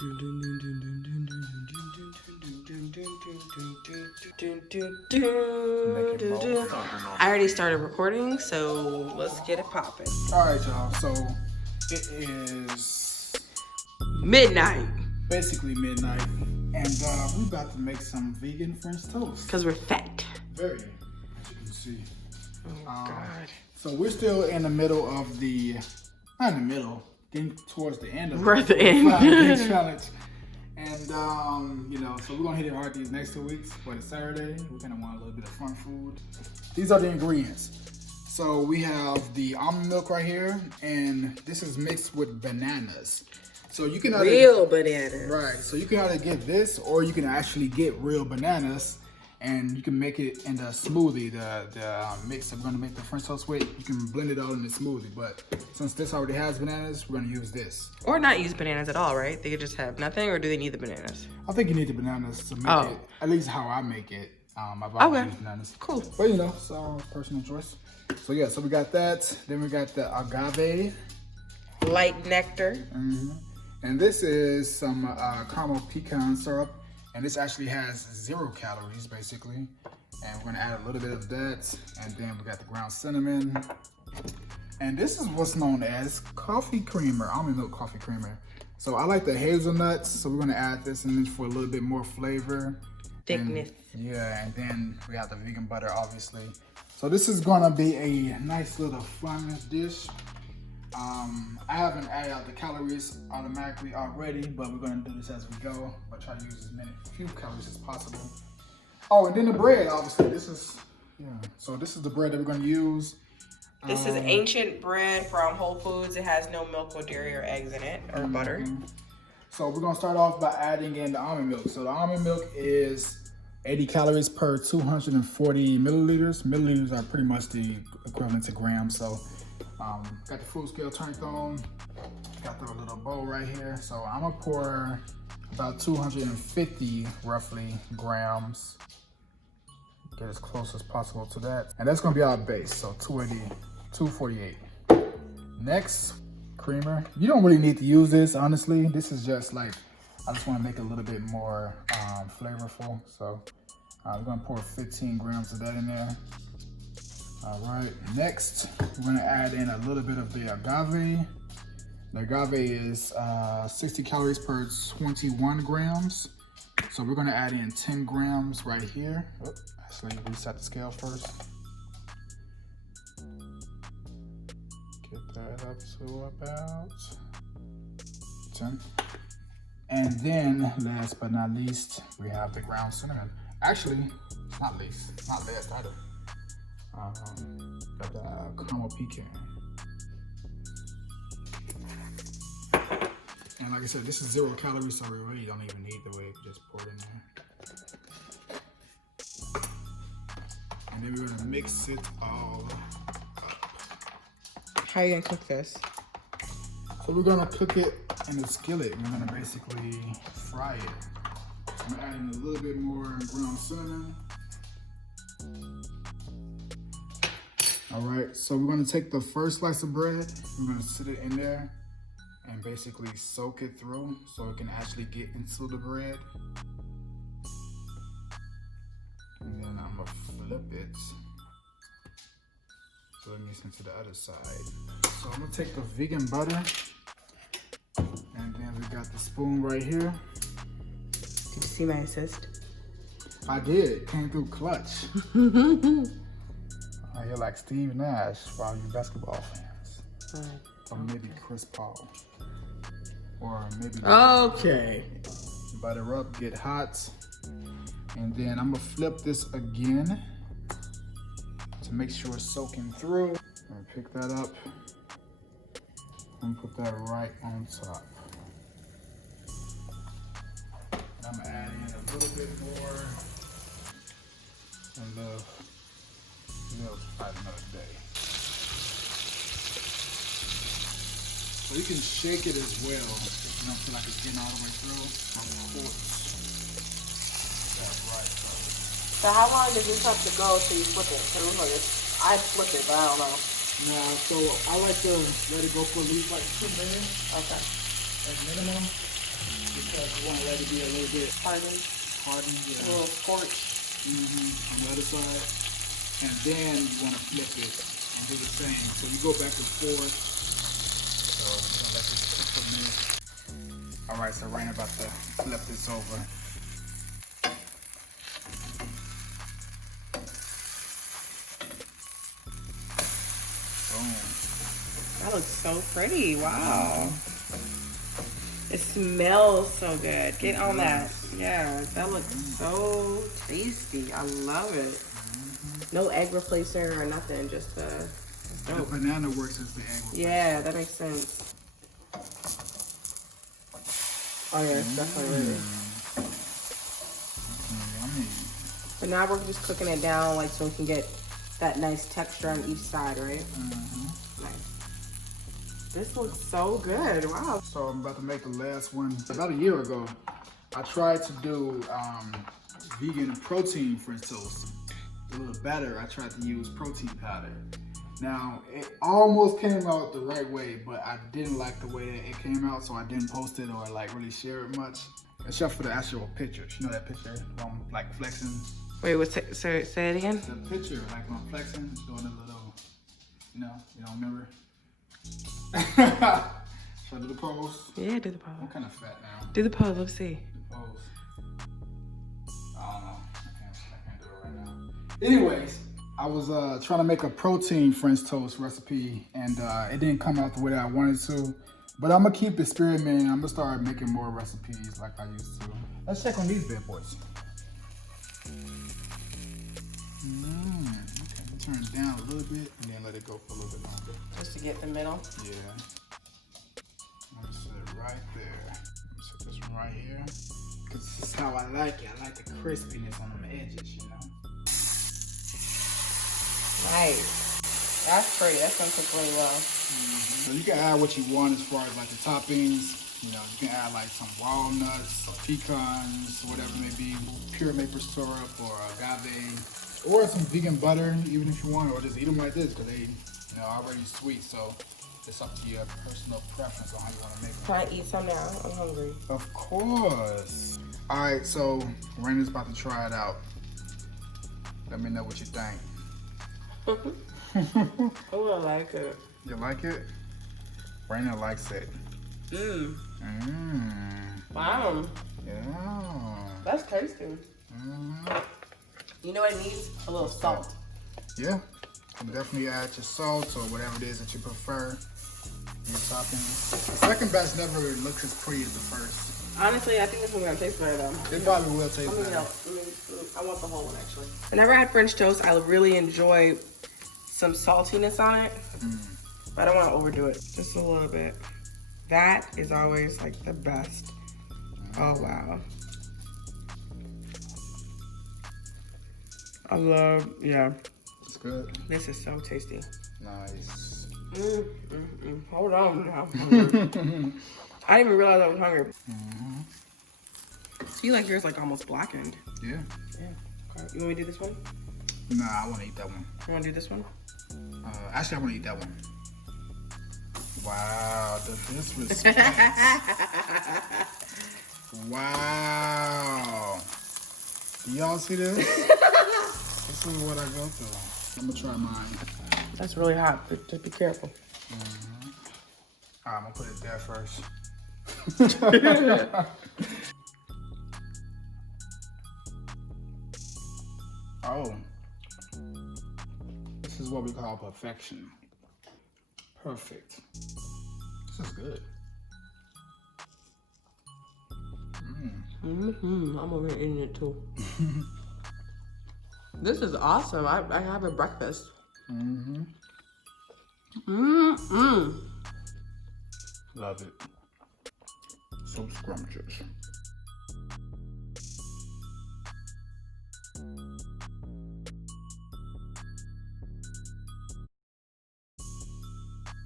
I already started recording, so let's get it popping. All right, y'all. So it is midnight. Basically midnight, and we're about to make some vegan French toast. Because we're fat. Very, as you can see. Oh, God. So we're still in the middle of the, not in the middle, getting towards the end of we're at the end. 5-day challenge. And, you know, so we're going to hit it hard these next 2 weeks. But it's Saturday. We're going to want a little bit of fun food. These are the ingredients. So we have the almond milk right here. And this is mixed with bananas. So you can either, real bananas. Right. So you can either get this or you can actually get real bananas. And you can make it in the smoothie, the mix that we're gonna make the French toast with. You can blend it all in the smoothie, but since this already has bananas, we're gonna use this. Or not use bananas at all, right? They could just have nothing, or do they need the bananas? I think you need the bananas to make it, at least how I make it. I've always used bananas. Cool. But you know, it's all personal choice. So yeah, so we got that. Then we got the agave. Light nectar. And this is some caramel pecan syrup. And this actually has 0 calories, basically. And we're gonna add a little bit of that. And then we got the ground cinnamon. And this is what's known as coffee creamer, almond milk coffee creamer. So I like the hazelnuts, so we're gonna add this in for a little bit more flavor. Thickness. And then we have the vegan butter, obviously. So this is gonna be a nice little fun dish. I haven't added out the calories automatically already, but we're gonna do this as we go. But try to use as few calories as possible. Oh, and then the bread, obviously. This is, so this is the bread that we're gonna use. This is ancient bread from Whole Foods. It has no milk or dairy or eggs in it, or butter. So we're gonna start off by adding in the almond milk. So the almond milk is 80 calories per 240 milliliters. Milliliters are pretty much the equivalent to grams. So got the food scale turned on. Got the little bowl right here. So I'm gonna pour about 250 roughly grams. Get as close as possible to that. And that's gonna be our base. So 280, 248. Next, creamer. You don't really need to use this, honestly. This is just like, I just wanna make it a little bit more flavorful. So we're gonna pour 15 grams of that in there. All right, next, we're gonna add in a little bit of the agave. The agave is 60 calories per 21 grams. So we're gonna add in 10 grams right here. Oh, actually, reset the scale first. Get that up to about 10. And then, last but not least, we have the ground cinnamon. Actually, not least, not last either. Got the caramel pecan. And like I said, this is 0 calories, so we really don't even need the way we just pour it in there. And then we're gonna mix it all up. How are you gonna cook this? So we're gonna cook it in the skillet. We're gonna basically fry it. I'm adding a little bit more ground cinnamon. All right, so we're gonna take the first slice of bread, we're gonna sit it in there and basically soak it through so it can actually get into the bread. And then I'm gonna flip it so it gets into the other side. So I'm gonna take the vegan butter, and then we got the spoon right here. Did you see my assist? I did, came through clutch. You're like Steve Nash for all you basketball fans. Or maybe Chris Paul. Or maybe... Okay. Butter up, get hot. And then I'm gonna flip this again to make sure it's soaking through. I'm gonna pick that up and put that right on top. And I'm gonna add in a little bit more and milk by another day. So you can shake it as well if you don't feel like it's getting all the way through. Right. So how long does this have to go till you flip it? Cause it looks like I flip it, but I don't know. Nah, so I like to let it go for at least like 2 minutes. Okay. At minimum. because we want to let it be a little bit Hardened. hardened. A Yeah. little scorched. On the other side. And then you want to flip it and do the same. So you go back and forth. So I'm gonna let this cook for a minute. All right, so Rain about to flip this over. Boom. That looks so pretty. Wow. It smells so good. Get on that. Yeah, that looks so tasty. I love it. No egg replacer or nothing. Just The dope. banana works as the egg replacer. Yeah, that makes sense. Oh yeah, it's definitely really. Yummy. But now we're just cooking it down like so we can get that nice texture on each side, right? Nice. This looks so good. Wow. So I'm about to make the last one. About a year ago, I tried to do vegan protein French toast. A little better. I tried to use protein powder. Now, it almost came out the right way, but I didn't like the way that it came out, so I didn't post it or like really share it much. Except for the actual pictures. You know that picture where I'm like flexing? Wait, say it again? The picture, like when I'm flexing, doing a little, you don't remember? Should I do the pose? Yeah, do the pose. I'm kind of fat now. Do the pose. Let's see. The pose. I don't know. I can't do it right now. Anyways, I was trying to make a protein French toast recipe, and it didn't come out the way that I wanted to. But I'm gonna keep experimenting. I'm gonna start making more recipes like I used to. Let's check on these bad boys. Okay, turn it down a little bit and then let it go for a little bit longer. Just to get the middle. Yeah. I'm gonna set it right there. Set this one right here. Cause this is how I like it. I like the crispiness on the edges, you know. Nice. That's pretty. That's gonna cook really well. So you can add what you want as far as like the toppings. You know, you can add like some walnuts, some pecans, whatever it may be, pure maple syrup or agave, or some vegan butter, even if you want, or just eat them like this because they, already sweet. So it's up to your personal preference on how you want to make them. Can I eat some now? I'm hungry. Of course. All right, so Raina's about to try it out. Let me know what you think. Oh, I like it. You like it? Raina likes it. Mmm. Mmm. Wow. Yeah. That's tasty. Mm. You know what it needs? A little salt. Yeah. You can definitely add your salt or whatever it is that you prefer in your toppings. The second batch never looks as pretty as the first. Honestly, I think this one's gonna taste better though. It probably will taste Let me better. know. I want the whole one actually. Whenever I had French toast, I really enjoy some saltiness on it. But I don't want to overdo it. Just a little bit. That is always like the best. Oh wow. I love, yeah. It's good. This is so tasty. Nice. Hold on now. I didn't even realize I was hungry. I feel like yours like almost blackened. Yeah. Yeah. Okay. You want me to do this one? Nah, I want to eat that one. You want to do this one? Actually, I want to eat that one. Wow, the disrespect. Wow. Do y'all see this? This is what I go through. I'm gonna try mine. That's really hot. Just be careful. I'm gonna put it there first. Oh. This is what we call perfection. Perfect. This is good. I'm over here eating it too. This is awesome. I have a breakfast. Love it. So scrumptious.